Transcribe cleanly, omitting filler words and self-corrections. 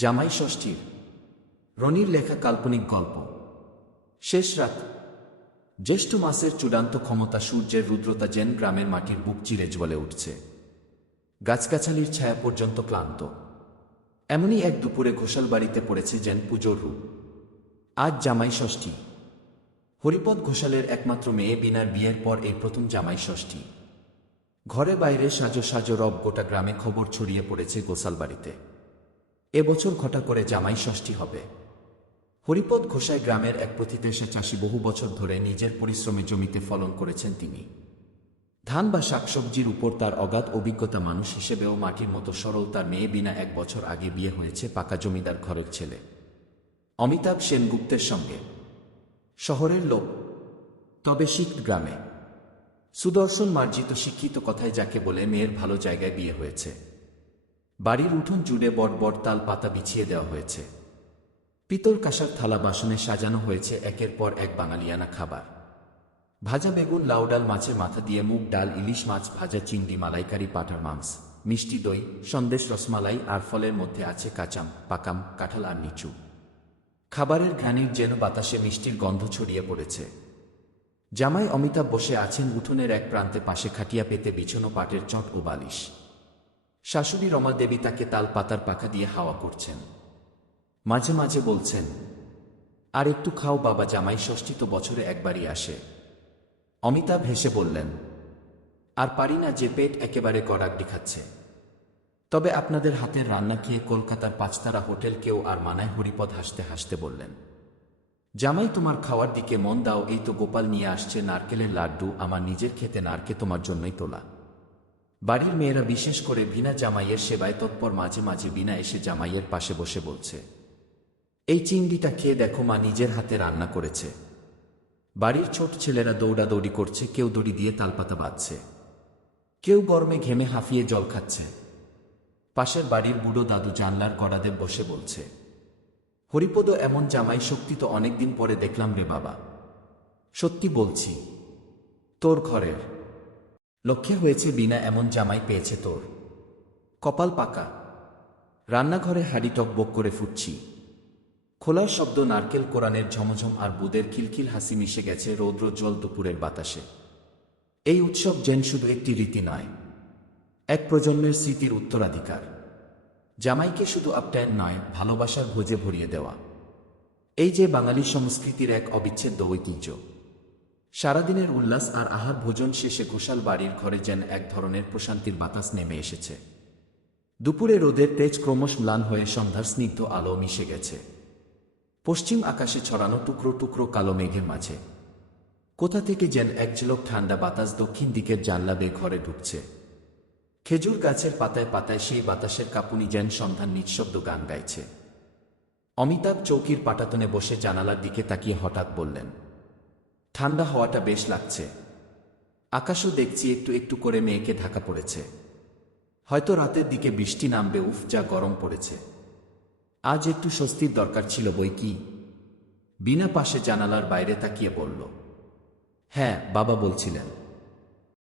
জামাই ষষ্ঠীর রনির লেখা কাল্পনিক গল্প। শেষ রাত। জ্যৈষ্ঠ মাসের চূড়ান্ত ক্ষমতা, সূর্যের রুদ্রতা যেন গ্রামের মাটির বুক চিরে জ্বলে উঠছে। গাছগাছালির ছায়া পর্যন্ত ক্লান্ত। এমনই এক দুপুরে ঘোষালবাড়িতে পড়েছে যেন পুজোর রূপ। আজ জামাই ষষ্ঠী। হরিপদ ঘোষালের একমাত্র মেয়ে বিনার বিয়ের পর এই প্রথম জামাই ষষ্ঠী। ঘরে বাইরে সাজো সাজো রব, গোটা গ্রামে খবর ছড়িয়ে পড়েছে গোসালবাড়িতে এবছর ঘটা করে জামাই ষষ্ঠী হবে। হরিপদ ঘোষাই গ্রামের এক প্রতিবেশী চাষি, বহু বছর ধরে নিজের পরিশ্রমে জমিতে ফলন করেছেন তিনি। ধান বা শাকসবজির উপর তার অগাধ অভিজ্ঞতা। মানুষ হিসেবেও মাটির মতো সরল। তার মেয়ে বিনা 1 বছর আগে বিয়ে হয়েছে পাকা জমিদার ঘরের ছেলে অমিতাভ সেনগুপ্তের সঙ্গে। শহরের লোক, তবে শিখ গ্রামে। সুদর্শন মার্জিত শিক্ষিত, কথায় যাকে বলে মেয়ের ভালো জায়গায় বিয়ে হয়েছে। বাড়ির উঠোন জুড়ে বট বট তাল পাতা বিছিয়ে দেওয়া হয়েছে। পিতল কাঁসার থালা বাসনে সাজানো হয়েছে একের পর এক বাঙালিয়ানা খাবার। ভাজা বেগুন, লাউ ডাল, মাছের মাথা দিয়ে মুগ ডাল, ইলিশ মাছ ভাজা, চিংড়ি, মালাইকারি, পাঁঠার মাংস, মিষ্টি দই, সন্দেশ, রসমালাই, আর ফলের মধ্যে আছে কাঁচাম, পাকাম, কাঁঠাল আর লিচু। খাবারের ঘ্রাণের যেন বাতাসে মিষ্টির গন্ধ ছড়িয়ে পড়েছে। জামাই অমিতাভ বসে আছেন উঠোনের এক প্রান্তে, পাশে খাটিয়া পেতে বিছানো পাটের চট ও বালিশ। শাশুড়ি রমা দেবী তাকে তাল পাতার পাখা দিয়ে হাওয়া করছেন। মাঝে মাঝে বলছেন, আর একটু খাও বাবা, জামাই ষষ্ঠী তো বছরে একবারই আসে। অমিতাভ হেসে বললেন, আর পারি না, যে পেট একেবারে কড়াকড়ি খাচ্ছে। তবে আপনাদের হাতের রান্না খেয়ে কলকাতার 5 তারা হোটেল কেউ আর মানায়। হরিপদ হাসতে হাসতে বললেন, জামাই তোমার খাওয়ার দিকে মন দাও। এই তো গোপাল নিয়ে আসছে নারকেলের লাড্ডু, আমার নিজের খেতে নারকে তোমার জন্যই তোলা। বাড়ির মেয়েরা, বিশেষ করে বিনা, জামাইয়ের সেবায় তৎপর। মাঝে মাঝে বিনা এসে জামাইয়ের পাশে বসে বলছে, এই চিংড়িটা খেয়ে দেখো মা, নিজের হাতে রান্না করেছে। বাড়ির ছোট ছেলেরা দৌড়াদৌড়ি করছে, কেউ দড়ি দিয়ে তালপাতা বাঁধছে, কেউ গরমে ঘেমে হাঁফিয়ে জল খাচ্ছে। পাশের বাড়ির বুড়ো দাদু জানলার গড়াদে বসে বলছে, হরিপদ এমন জামাই শক্তি তো অনেকদিন পরে দেখলাম রে বাবা। সত্যি বলছি, তোর ঘরের লক্ষ্যে হয়েছে বিনা, এমন জামাই পেয়েছে তোর কপাল পাকা। রান্নাঘরে হাঁড়ি টকবক করে ফুটছি। খোলার শব্দ, নারকেল কোরানের ঝমঝম আর বুদের খিলখিল হাসি মিশে গেছে রৌদ্রোজ্জ্বল দুপুরের বাতাসে। এই উৎসব যেন শুধু একটি রীতি নয়, এক প্রজন্মের স্মৃতির উত্তরাধিকার। জামাইকে শুধু আপ্যায়ন নয়, ভালোবাসার ভোজে ভরিয়ে দেওয়া, এই যে বাঙালি সংস্কৃতির এক অবিচ্ছেদ্য ঐতিহ্য। সারাদিনের উল্লাস আর আহার ভোজন শেষে ঘোষাল বাড়ির ঘরে যেন এক ধরনের প্রশান্তির বাতাস নেমে এসেছে। দুপুরে রোদের তেজ ক্রমশ ম্লান হয়ে সন্ধ্যার স্নিগ্ধ আলো মিশে গেছে পশ্চিম আকাশে ছড়ানো টুকরো টুকরো কালো মেঘের মাঝে। কোথা থেকে যেন এক ঝলক ঠান্ডা বাতাস দক্ষিণ দিকের জানলা বেয়ে ঘরে ঢুকছে। খেজুর গাছের পাতায় পাতায় সেই বাতাসের কাঁপুনি যেন সন্ধ্যার নিঃশব্দ গান গাইছে। অমিতাভ চৌকির পাটাতনে বসে জানালার দিকে তাকিয়ে হঠাৎ বললেন, ঠান্ডা হওয়াটা বেশ লাগছে। আকাশও দেখছি একটু একটু করে মেয়েকে ঢাকা পড়েছে। হয়তো রাতের দিকে বৃষ্টি নামবে। উফ, যা গরম পড়েছে। আজ একটু স্বস্তির দরকার ছিল বই কি। বিনা পাশে জানালার বাইরে তাকিয়ে বলল, হ্যাঁ বাবা বলছিলেন।